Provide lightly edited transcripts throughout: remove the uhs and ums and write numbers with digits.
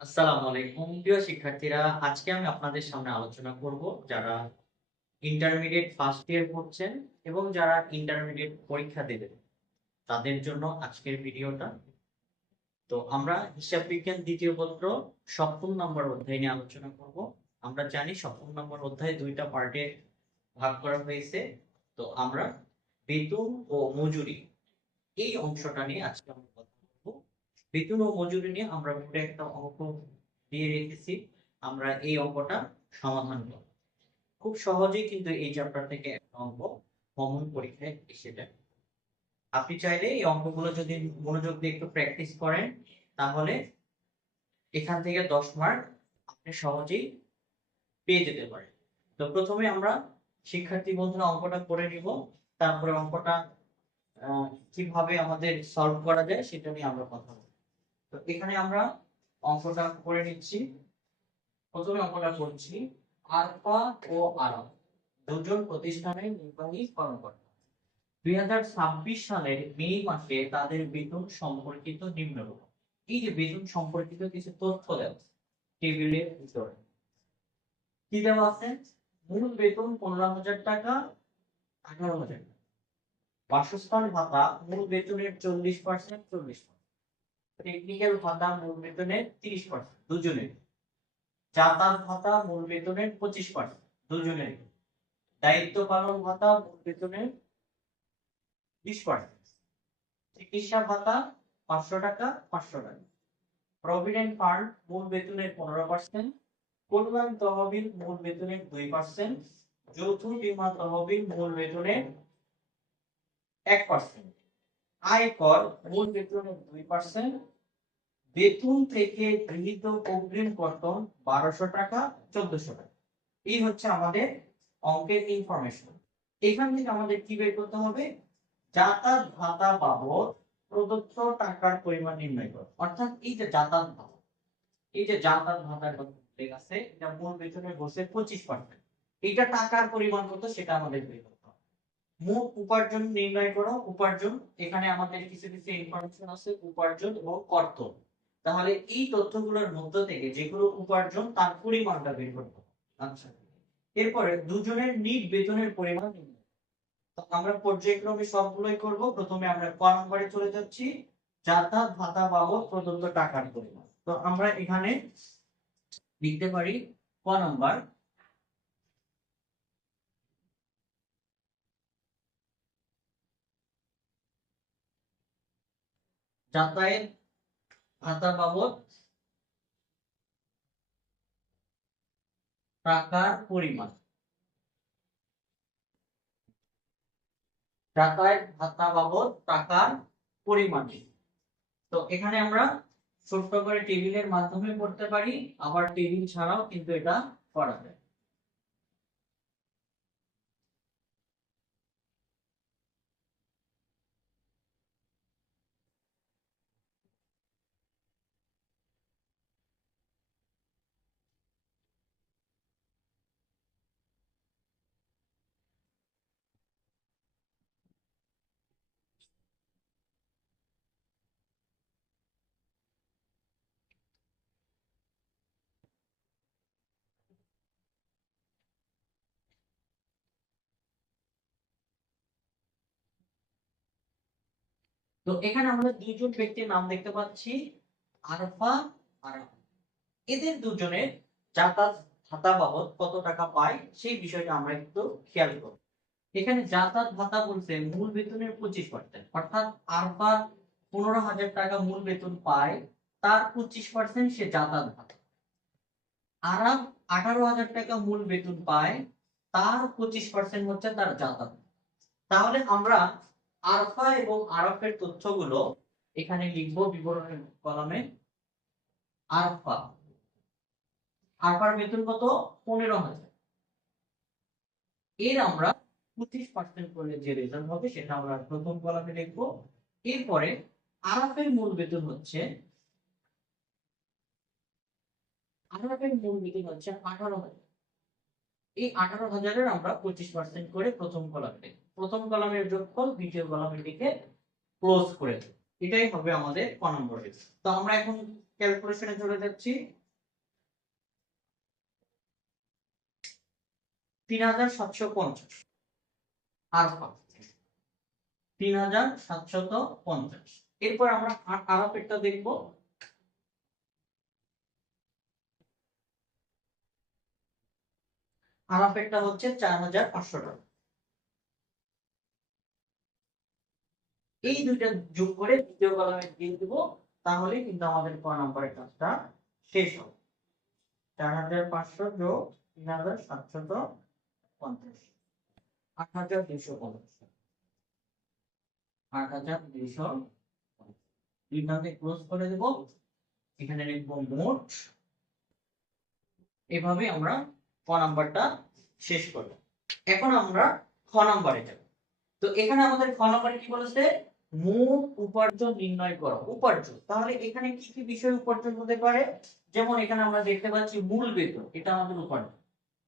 আসসালামু আলাইকুম প্রিয় শিক্ষার্থীরা, আজকে আমি আপনাদের সামনে আলোচনা করব যারা ইন্টারমিডিয়েট ফার্স্ট ইয়ার পড়ছেন এবং যারা ইন্টারমিডিয়েট পরীক্ষা দেবেন তাদের জন্য আজকের ভিডিওটা। তো আমরা হিসাব বিজ্ঞান দ্বিতীয় পত্র সপ্তম নম্বর অধ্যায় নিয়ে আলোচনা করব। আমরা জানি সপ্তম নম্বর অধ্যায় দুইটা পার্টে ভাগ করা হয়েছে। তো আমরা বেতন ও মজুরি এই অংশটা নিয়ে আজকে আমরা কথা বলবো। বেতন ও মজুরি নিয়ে আমরা পুরো একটা অঙ্ক দিয়ে রেখেছি। আমরা এই অঙ্কটা সমাধান করব। খুব সহজেই কিন্তু এই চ্যাপ্টার থেকে একটা অঙ্ক কমন পরীক্ষায় এসে যায়। আপনি চাইলে এই অঙ্কগুলো যদি মনোযোগ দিয়ে একটু প্র্যাকটিস করেন তাহলে এখান থেকে 10 মার্ক আপনি সহজেই পেয়ে যেতে পারেন। তো প্রথমে আমরা শিক্ষার্থী বন্ধুরা অঙ্কটা করে নিব, তারপরে অঙ্কটা কিভাবে আমাদের সলভ করা যায় সেটা নিয়ে আমরা কথা বলব। তো এখানে আমরা অঙ্কটা করে নিচ্ছি। প্রথমে অঙ্কটা করছি। আরফা ও আরাম দুজন প্রতিষ্ঠানের নির্বাহী কর্মকর্তা 2026 সালের মে মাসে তাদের বেতন সম্পর্কিত নিম্নরূপ। এই যে বেতন সম্পর্কিত কিছু তথ্য দেওয়া টেবিলের ভিতরে কি দেওয়া আছে? মূল বেতন 15,000 টাকা, 18,000 টাকা। বাসস্থান ভাতা মূল বেতনের 40%, 40%। টেকনিক্যাল ভাতা মূল বেতনের 30% দুজনের। যাতায়াত ভাতা মূল বেতনের 25% দুজনের। দায়িত্ব পালন ভাতা মূল বেতনের 20%। চিকিৎসা ভাতা 500 টাকা, 500 টাকা। প্রভিডেন্ট ফান্ড মূল বেতনের 15%। কল্যাণ তহবিল মূল বেতনের 2%। যৌথ বীমা তহবিল মূল বেতনের 1%। আয়কর মূল বেতনের 2%। বেতন থেকে গৃহীত অগ্রিম কর্তন 1200 টাকা, 1400 টাকা। এই হচ্ছে আমাদের অঙ্কের ইনফরমেশন। এখান থেকে আমাদের কি বের করতে হবে? যাতায়াত ভাতা বাবদ প্রদত্ত টাকার পরিমাণ নির্ণয় করো। অর্থাৎ এই যে যাতায়াত ভাতা, এই যে যাতায়াত ভাতার কথা উল্লেখ আছে, এটা মূল বেতনের বসে 25%। এটা টাকার পরিমাণ কত সেটা আমাদের বের করতে হবে। মোট উপার্জন নির্ণয় করো। উপার্জন এখানে আমাদের কিছু কিছু ইনফরমেশন আছে, উপার্জন এবং কর্তন। তাহলে এই তথ্যগুলোর মধ্য থেকে যেগুলো উপার্জন তার পরিমাণটা বের করতে হবে। আচ্ছা, এরপরে দুজনের নিট বেতনের পরিমাণ নির্ণয়। তো আমরা পর্যায়ক্রমে সবগুলোই করব। প্রথমে আমরা ক নম্বরে চলে যাচ্ছি, যাতায়াত ভাতা বাবদ প্রদত্ত টাকার পরিমাণ। তো আমরা এখানে লিখতে পারি ক নম্বর, যাতায়াত ভাতা বাবদ টাকার পরিমাণ। যাতায়াত ভাতা বাবদ টাকার পরিমাণ। তো এখানে আমরা ছোট্ট করে টেবিলের মাধ্যমে করতে পারি, আবার টেবিল ছাড়াও কিন্তু এটা করা যায়। তো এখানে আমরা দুইজন ব্যক্তির নাম দেখতে পাচ্ছি, আরফা আর এদের দুজনের যাতায়াত ভাতা বাবদ কত টাকা পায় সেই বিষয়টা আমরা একটু খেয়াল করব। এখানে যাতায়াত ভাতা বলতে মূল বেতনের 25%, অর্থাৎ আরফা 15,000 টাকা মূল বেতন পায়, তার 25% সে যাতায়াত ভাতা। আরাম 18,000 টাকা মূল বেতন পায়, তার 25% হচ্ছে তার যাতায়াত। তাহলে আমরা আরফা এবং আরফের তথ্যগুলো এখানে লিখবো বিবরণের কলামে। আরফা, আরফার বেতন কত? 15,000। এর আমরা 25% করলে যে রেজাল্ট হবে সেটা আমরা প্রথম কলামে লিখবো। এরপরে আরফের মূল বেতন হচ্ছে, আরফের মূল বেতন হচ্ছে 18,000। এই 18,000-এর আমরা 25% করে প্রথম কলামে লিখব। প্রথম কলামের যোগফল দ্বিতীয় কলামের দিকে ক্লোজ করে দেব। এটাই হবে আমাদের ক নম্বর। তো আমরা এখন ক্যালকুলেশনে চলে যাচ্ছি। 3750 আর 3750। এরপর আমরা আরাফেরটা দেখবো। আরাফেরটা হচ্ছে 4500 টাকা। এই দুইটা যোগ করে দ্বিতীয় কলামে দিয়ে দিব, তাহলে কিন্তু আমাদের ক নম্বরের কাজটা শেষ হবে। 4500 যোগ 3750, 8250, 8250 দুই ভাগে ক্লোজ করে দেব। এখানে লিখব মোট। এভাবে আমরা ক নাম্বারটা শেষ করব। এখন আমরা খ নাম্বারে যাব। তো এখানে আমাদের খ নাম্বারে কি বলেছে, মোট উপার্জন নির্ণয় করো। উপার্জন, তাহলে এখানে কি কি বিষয় উপার্জন হতে পারে? যেমন এখানে আমরা দেখতে পাচ্ছি মূল বেতন, এটা আমাদের উপার্জন।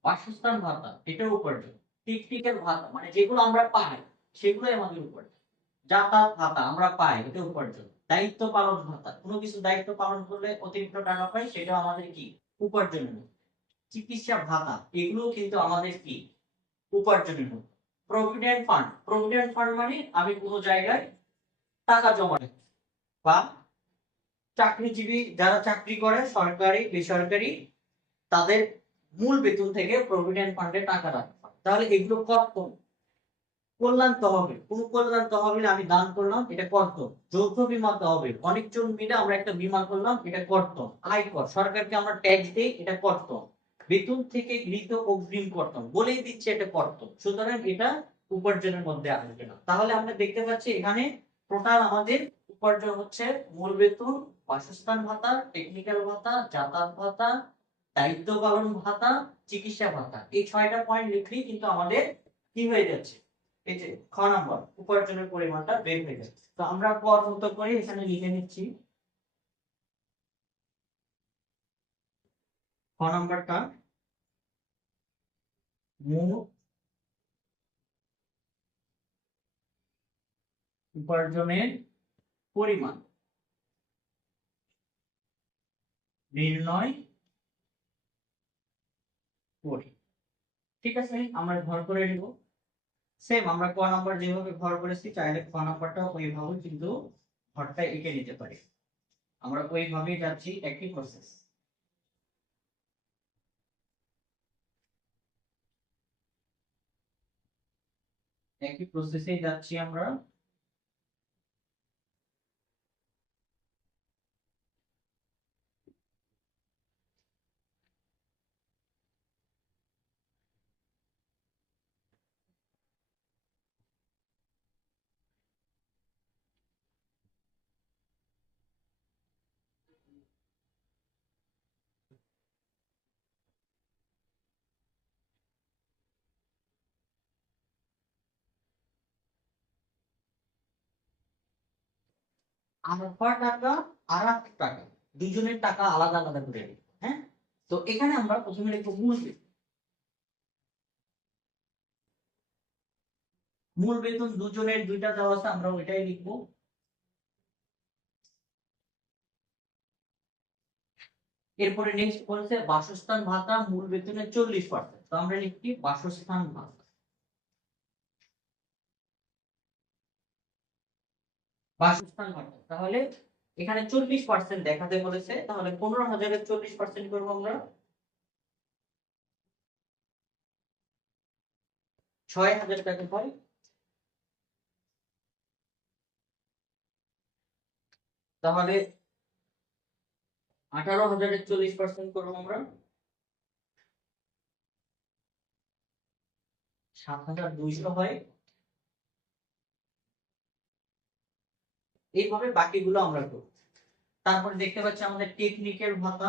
বাসস্থান ভাতা, এটা উপার্জন। টিকটিকের ভাতা মানে যেগুলো আমরা পাই সেগুলোই আমাদের উপার্জন। যাতায়াত ভাতা আমরা পাই, এটা উপার্জন। দায়িত্ব পালন ভাতা, কোনো কিছু দায়িত্ব পালন করলে অতিরিক্ত টাকা পাই, সেটা আমাদের কি উপার্জনের মধ্যে। চিকিৎসা ভাতা, এগুলো কিন্তু আমাদের কি উপার্জনের মধ্যে। প্রভিডেন্ট ফান্ড, প্রভিডেন্ট ফান্ড মানে আমি কোনো জায়গায় টাকা জমা রাখি, বা চাকরিজীবী যারা চাকরি করে সরকারি বেসরকারি, তাদের মূল বেতন থেকে প্রভিডেন্ট ফান্ডে টাকা রাখা। তাহলে এগুলো কর্তব্য। কল্যাণ তহবিল, কোন কল্যাণ তহবিল আমি দান করলাম, এটা কর্তব্য। যৌথ বীমা তহবিল, অনেকজন মিলে আমরা একটা বীমা করলাম, এটা কর্তব্য। আয়কর, সরকারকে আমরা ট্যাক্স দেই, এটা কর্তব্য। বেতন থেকে গৃহীত অগ্রিম কর্তব্য, বলেই দিচ্ছে এটা কর্তব্য, সুতরাং এটা উপার্জনের মধ্যে আসবে না। তাহলে আমরা দেখতে পাচ্ছি এখানে টোটাল আমাদের উপার্জন হচ্ছে মূল বেতন, বাসস্থান ভাতা, টেকনিক্যাল ভাতা, যাতায়াত ভাতা, দায়িত্ব পালন ভাতা, চিকিৎসা ভাতা। এই 6টা পয়েন্ট লিখলেই কিন্তু আমাদের কি হয়ে যাচ্ছে, এই যে খ নাম্বার উপার্জনের পরিমাণটা বের হয়ে যাচ্ছে। তো আমরা কর মতো করে এখানে লিখে নিচ্ছি খ নাম্বারটা, মোট উপার্জনের পরিমাণ নির্ণয় করি। ঠিক আছে, আমরা ঘর করে নিব। সেম আমরা ক নাম্বার যেভাবে ঘর করেছি, চাইলে খ নাম্বারটা ওইভাবে কিন্তু ঘরটা এঁকে নিতে পারি। আমরা ওইভাবেই যাচ্ছি, একই প্রসেস। একই প্রসেসেই যাচ্ছি আমরা। আলফা টাকা আর টাকা, দুজনের টাকা আলাদা আলাদা করে নিব। হ্যাঁ, তো এখানে আমরা প্রথমে লিখবো মূল বেতন। মূল বেতন দুজনের দুইটা দেওয়া আছে, আমরা ওইটাই লিখবো। এরপরে নেক্সট বলছে বাসস্থান ভাতা মূল বেতনের 40%, তো আমরা লিখছি বাসস্থান ভাতা। বাসস্থান ভাতা, তাহলে এখানে 40% দেখাতে বলেছে, তাহলে 15,000-এর 40% করবো আমরা 6,000 টাকা হয়। তাহলে 18,000-এর 40% করবো আমরা 7,200 হয়। এইভাবে বাকিগুলো আমরা করব। তারপরে দেখতে পাচ্ছি আমাদের টেকনিক্যাল ভাতা,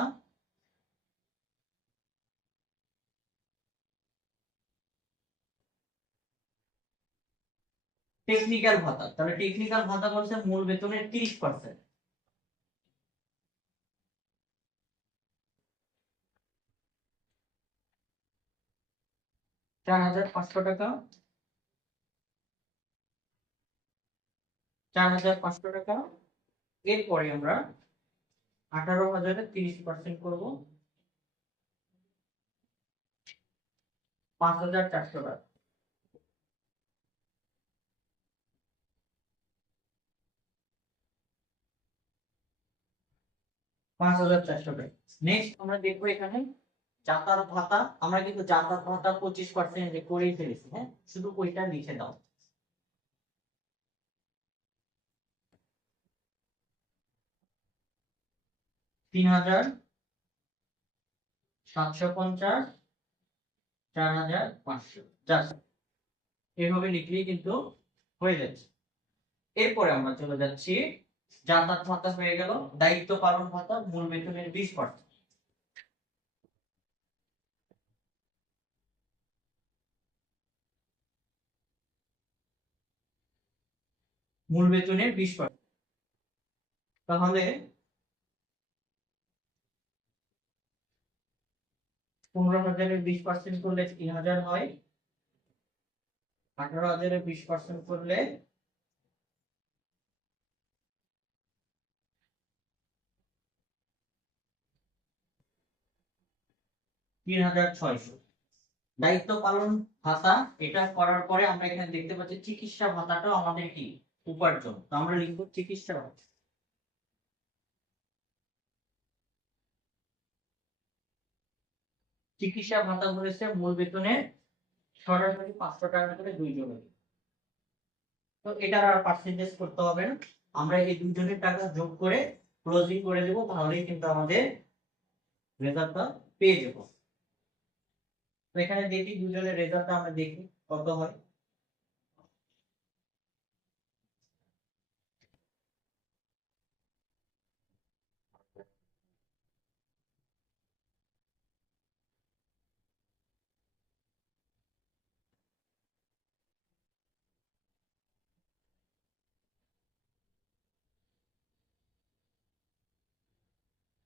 টেকনিক্যাল ভাতা, তাহলে টেকনিক্যাল ভাতা বলছে মূল বেতনের 30%। 4,500 টাকা, 4,500 টাকা। এরপরে আমরা 18,000-এ 30% করব 5,400 টাকা। 5,400 টাকা। নেক্সট আমরা দেখবো এখানে যাতায়াত ভাতা। আমরা কিন্তু যাতায়াত ভাতা 25% করেই ফেলেছি, হ্যাঁ, শুধু ওইটা লিখে দাও। $3,000, 750, 4,500, জাস্ট এইভাবে লিখলেই কিন্তু হয়ে যাচ্ছে। এরপরে আমরা চলে যাচ্ছি, যাতায়াত ভাতা হয়ে গেল, দায়িত্ব পালন ভাতা মূল বেতনের 20%। মূল বেতনের 20%। তাহলে 15,000-এর 20% করলে 3,000 হয়। 18,000-এর 20% করলে 3,600। দায়িত্ব পালন ভাতা এটা করার পরে আমরা এখানে দেখতে পাচ্ছি চিকিৎসা ভাতাটাও আমাদের কি উপার্জন, তো আমরা লিখবো চিকিৎসা ভাতা। চিকিৎসা ভাতা বলেছে মূল বেতনে সরাসরি 500 টাকা করে দুইজনে। তো এটার আর পার্সেন্টেজ করতে হবে না, আমরা এই দুইজনের টাকা যোগ করে ক্লোজিং করে দেব, তাহলেই কিন্তু আমাদের রেজাল্টটা পেয়ে যাব। তো এখানে দেখি দুজনের রেজাল্টটা আমরা দেখি কত হয়।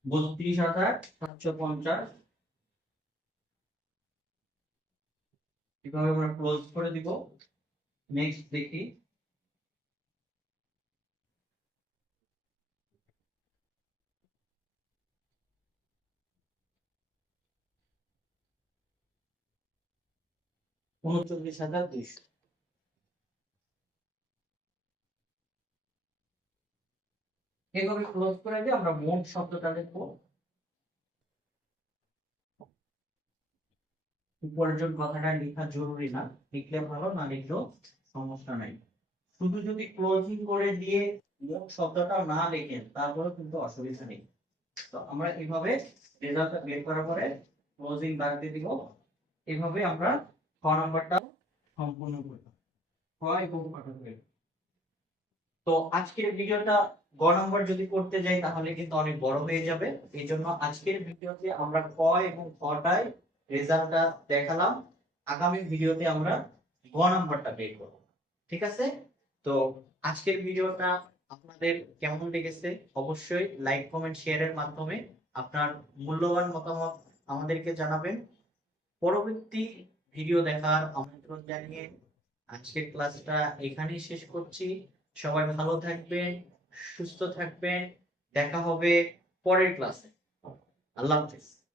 $32,750। এভাবে আমরা ক্লোজ করে দিব। নেক্সট দেখি, $39,200। এভাবে ক্লোজ করে দিয়ে আমরা মোট শব্দটা লিখবো। উপার্জন কথাটা লেখা জরুরি না, লিখলে ভালো, না লিখলেও সমস্যা নাই। শুধু যদি ক্লোজিং করে দিয়ে মোট শব্দটা না লিখেন তারপরে কিন্তু অসুবিধা নেই। তো আমরা এইভাবে রেজাল্টটা বের করার পরে ক্লোজিং দাগ দিয়ে দিব। এইভাবে আমরা খ নাম্বারটা সম্পূর্ণ করব। খ এবং খ হয়ে। তো আজকের ভিডিওটা গ নাম্বার যদি করতে যাই তাহলে কিন্তু অনেক বড় হয়ে যাবে। এই জন্য আজকের ভিডিওতে আমরা ক এবং খটায় রেজাল্টটা দেখালাম। আগামী ভিডিওতে আমরা গ নাম্বারটা বের করব। ঠিক আছে? তো আজকের ভিডিওটা আপনাদের কেমন লেগেছে অবশ্যই লাইক কমেন্ট শেয়ারের মাধ্যমে আপনার মূল্যবান মতামত আমাদেরকে জানাবেন। পরবর্তী ভিডিও দেখার আমন্ত্রণ জানিয়ে আজকের ক্লাসটা এখানেই শেষ করছি। সবাই ভালো থাকবেন, সুস্থ থাকবেন। দেখা হবে পরের ক্লাসে। আল্লাহ হাফেজ।